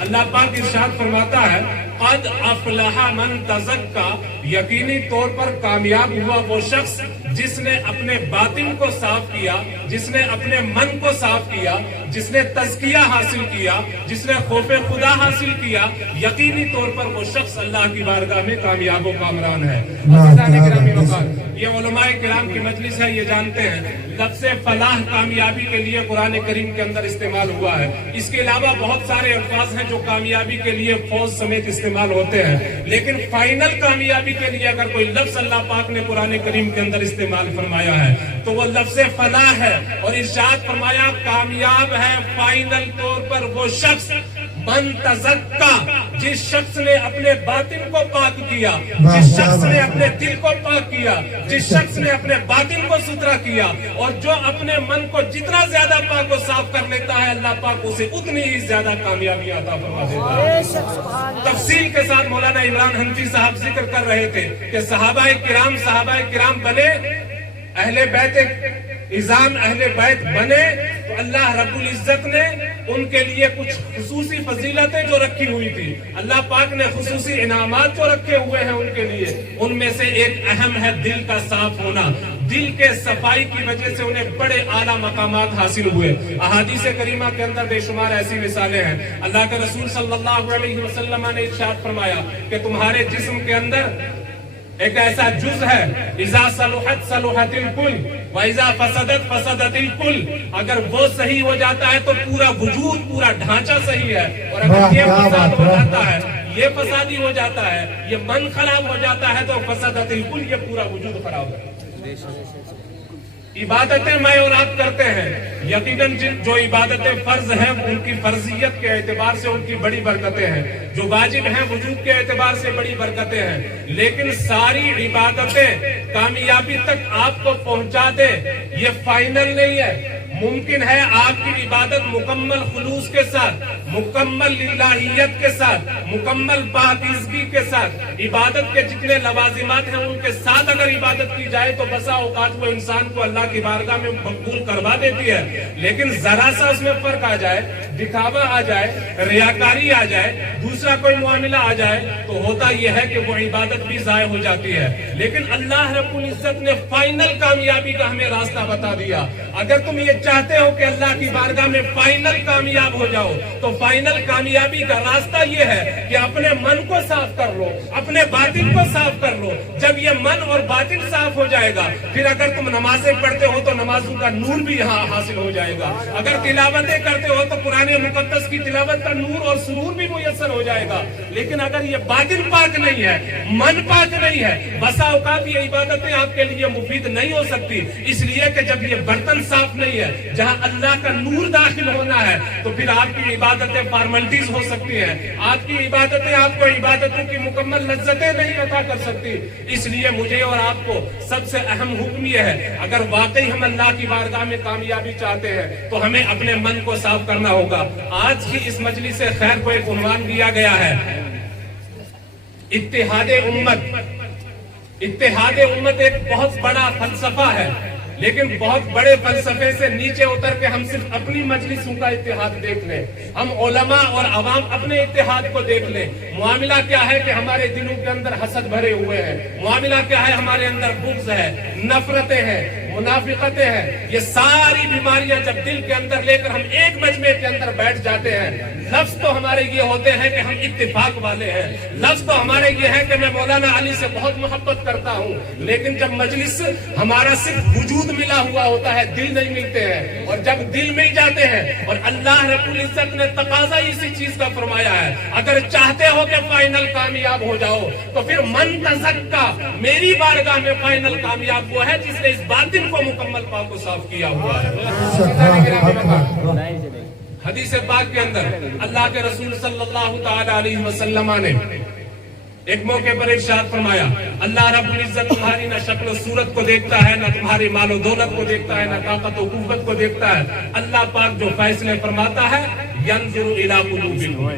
اللہ پاک ارشاد فرماتا ہے قد افلح من تزکا، یقینی طور پر کامیاب ہوا وہ شخص جس نے اپنے باطن کو صاف کیا، جس نے اپنے من کو صاف کیا، جس نے تزکیہ حاصل کیا، جس نے خوف خدا حاصل کیا، یقینی طور پر وہ شخص اللہ کی بارگاہ میں کامیاب و کامران ہے۔ عزیزان گرامی اوقات، یہ علماء کرام کی مجلس ہے، یہ جانتے ہیں لفظ فلاح کامیابی کے لیے قرآن کریم کے اندر استعمال ہوا ہے۔ اس کے علاوہ بہت سارے الفاظ ہیں جو کامیابی کے لیے فوز سمیت استعمال ہوتے ہیں، لیکن فائنل کامیابی کے لیے اگر کوئی لفظ اللہ پاک نے قرآن کریم کے اندر استعمال فرمایا ہے تو وہ لفظ فلاح ہے، اور ارشاد فرمایا کامیاب ہے فائنل طور پر وہ شخص من تزکا، جس شخص نے اپنے باطن کو پاک کیا، جس شخص نے اپنے دل کو پاک کیا، جس شخص نے اپنے باطن کو ستھرا کیا، اور جو اپنے من کو جتنا زیادہ پاک و صاف کر لیتا ہے اللہ پاک اسے اتنی ہی زیادہ کامیابی عطا فرما دیتا ہے۔ تفصیل کے ساتھ مولانا عمران حنفی صاحب ذکر کر رہے تھے کہ صحابہ کرام بنے اہل بیت نظام اہل بیت بنے تو اللہ رب العزت نے ان کے لیے کچھ خصوصی فضیلتیں جو رکھی ہوئی تھی، اللہ پاک نے خصوصی انعامات جو رکھے ہوئے ہیں ان کے لیے، ان میں سے ایک اہم ہے دل کا صاف ہونا۔ دل کے صفائی کی وجہ سے انہیں بڑے اعلیٰ مقامات حاصل ہوئے۔ احادیث کریمہ کے اندر بے شمار ایسی مثالیں ہیں۔ اللہ کے رسول صلی اللہ علیہ وسلم نے ارشاد فرمایا کہ تمہارے جسم کے اندر ایک ایسا جز ہے اذا صلحت صلحت الکل واذا فسدت فسدت الکل، اگر وہ صحیح ہو جاتا ہے تو پورا وجود، پورا ڈھانچہ صحیح ہے، اور اگر یہ فساد ہو جاتا ہے، یہ فسادی ہو جاتا ہے، یہ من خراب ہو جاتا ہے تو فسدت الکل، یہ پورا وجود خراب ہے۔ عبادتیں میں اور آپ کرتے ہیں، یقیناً جو عبادتیں فرض ہیں ان کی فرضیت کے اعتبار سے ان کی بڑی برکتیں ہیں، جو واجب ہیں وجوب کے اعتبار سے بڑی برکتیں ہیں، لیکن ساری عبادتیں کامیابی تک آپ کو پہنچا دے یہ فائنل نہیں ہے۔ ممکن ہے آپ کی عبادت مکمل خلوص کے ساتھ، مکمل للہیت کے ساتھ، مکمل پاکیزگی کے ساتھ، عبادت کے جتنے لوازمات ہیں ان کے ساتھ اگر عبادت کی جائے تو بسا اوقات وہ انسان کو اللہ کی بارگاہ میں مقبول کروا دیتی ہے، لیکن ذرا سا اس میں فرق آ جائے، دکھاوا آ جائے، ریاکاری آ جائے، دوسرا کوئی معاملہ آ جائے تو ہوتا یہ ہے کہ وہ عبادت بھی ضائع ہو جاتی ہے۔ لیکن اللہ رب العزت نے فائنل کامیابی کا ہمیں راستہ بتا دیا۔ اگر تم یہ چاہتے ہو کہ اللہ کی بارگاہ میں فائنل کامیاب ہو جاؤ تو فائنل کامیابی کا راستہ یہ ہے کہ اپنے من کو صاف کر لو، اپنے باطن کو صاف کر لو۔ جب یہ من اور باطن صاف ہو جائے گا پھر اگر تم نمازیں پڑھتے ہو تو نمازوں کا نور بھی یہاں حاصل ہو جائے گا، اگر تلاوتیں کرتے ہو تو قرآن مقدس کی تلاوت کا نور اور سرور بھی میسر ہو جائے گا۔ لیکن اگر یہ باطن پاک نہیں ہے، من پاک نہیں ہے، بسا اوقات یہ عبادتیں آپ کے لیے مفید نہیں ہو سکتی، اس لیے کہ جب یہ برتن صاف نہیں ہے جہاں اللہ کا نور داخل ہونا ہے تو پھر آپ کی عبادتیں فارملٹیز ہو سکتی ہیں، آپ کی عبادتیں آپ کو عبادتوں کی مکمل لذتیں نہیں عطا کر سکتی۔ اس لیے مجھے اور آپ کو سب سے اہم حکم یہ ہے اگر واقعی ہم اللہ کی بارگاہ میں کامیابی چاہتے ہیں تو ہمیں اپنے من کو صاف کرنا ہوگا۔ آج کی اس مجلس خیر کو ایک عنوان دیا گیا ہے اتحاد امت۔ اتحاد امت ایک بہت بڑا فلسفہ ہے، لیکن بہت بڑے فلسفے سے نیچے اتر کے ہم صرف اپنی مجلسوں کا اتحاد دیکھ لیں، ہم علماء اور عوام اپنے اتحاد کو دیکھ لیں۔ معاملہ کیا ہے کہ ہمارے دلوں کے اندر حسد بھرے ہوئے ہیں، معاملہ کیا ہے ہمارے اندر بغض ہے، نفرتیں ہیں، منافقتیں ہیں۔ یہ ساری بیماریاں جب دل کے اندر لے کر ہم ایک مجمع کے اندر بیٹھ جاتے ہیں، لفظ تو ہمارے یہ ہوتے ہیں کہ ہم اتفاق والے ہیں، لفظ تو ہمارے یہ ہے کہ میں مولانا علی سے بہت محبت کرتا ہوں، لیکن جب مجلس ہمارا صرف وجود ملا ہوا ہوتا ہے، دل نہیں ملتے ہیں، اور جب دل مل جاتے ہیں اور اللہ رب العزت نے تقاضا اسی چیز کا فرمایا ہے اگر چاہتے ہو کہ فائنل کامیاب ہو جاؤ تو پھر من تزکا، میری بارگاہ میں فائنل کامیاب وہ ہے جس نے اس باطن کو مکمل پاک و صاف کیا ہوا ہے۔ حدیث پاک کے اندر اللہ کے رسول صلی اللہ تعالی علیہ وسلم نے ایک موقع پر ارشاد فرمایا اللہ رب العزت تمہاری نہ شکل و صورت کو دیکھتا ہے، نہ تمہاری مال و دولت کو دیکھتا ہے، نہ طاقت و قوت کو دیکھتا ہے، اللہ پاک جو فیصلے فرماتا ہے ینظر الی قلوبکم،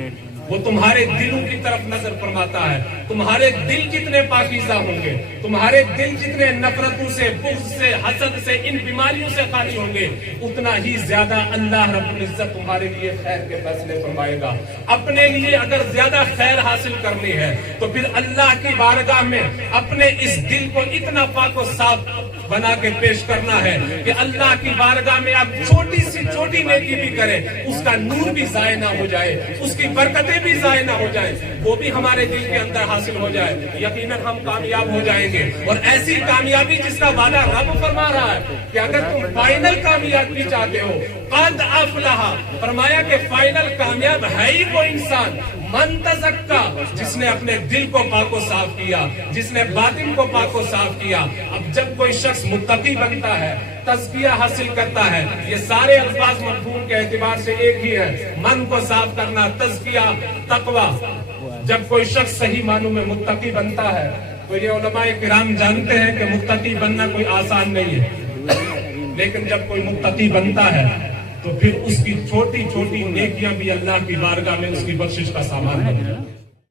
وہ تمہارے دلوں کی طرف نظر فرماتا ہے. تمہارے دل جتنے پاکیزہ ہوں گے، تمہارے دل جتنے نفرتوں سے، بغض سے، حسد سے، ان بیماریوں سے خالی ہوں گے، اتنا ہی زیادہ اللہ رب العزت تمہارے لیے خیر کے فیصلے فرمائے گا. اپنے لیے اگر زیادہ خیر حاصل کرنی ہے تو پھر اللہ کی بارگاہ میں اپنے اس دل کو اتنا پاک و صاف بنا کے پیش کرنا ہے کہ اللہ کی بارگاہ میں آپ چھوٹی سی چھوٹی نیکی بھی کریں، اس کا نور بھی ضائع نہ ہو جائے، اس کی برکتیں بھی ضائع نہ ہو جائیں، وہ بھی ہمارے دل کے اندر حاصل ہو جائے. یقیناً ہم کامیاب ہو جائیں گے. اور ایسی کامیابی جس کا وعدہ رب فرما رہا ہے کہ اگر تم فائنل کامیابی چاہتے ہو، قد افلح، فرمایا کہ فائنل کامیاب ہے ہی وہ انسان من تزکا، جس نے اپنے دل کو پاک و صاف کیا، جس نے باطن کو پاک و صاف کیا. اب جب کوئی شخص متقی بنتا ہے، تزکیہ حاصل کرتا ہے، یہ سارے الفاظ مفہوم کے اعتبار سے ایک ہی ہے، من کو صاف کرنا، تزکیہ، تقویٰ. جب کوئی شخص صحیح معنوں میں متقی بنتا ہے تو یہ علماء کرام جانتے ہیں کہ متقی بننا کوئی آسان نہیں ہے، لیکن جب کوئی متقی بنتا ہے تو پھر اس کی چھوٹی چھوٹی نیکیاں بھی اللہ کی بارگاہ میں اس کی بخشش کا سامان بن جائے.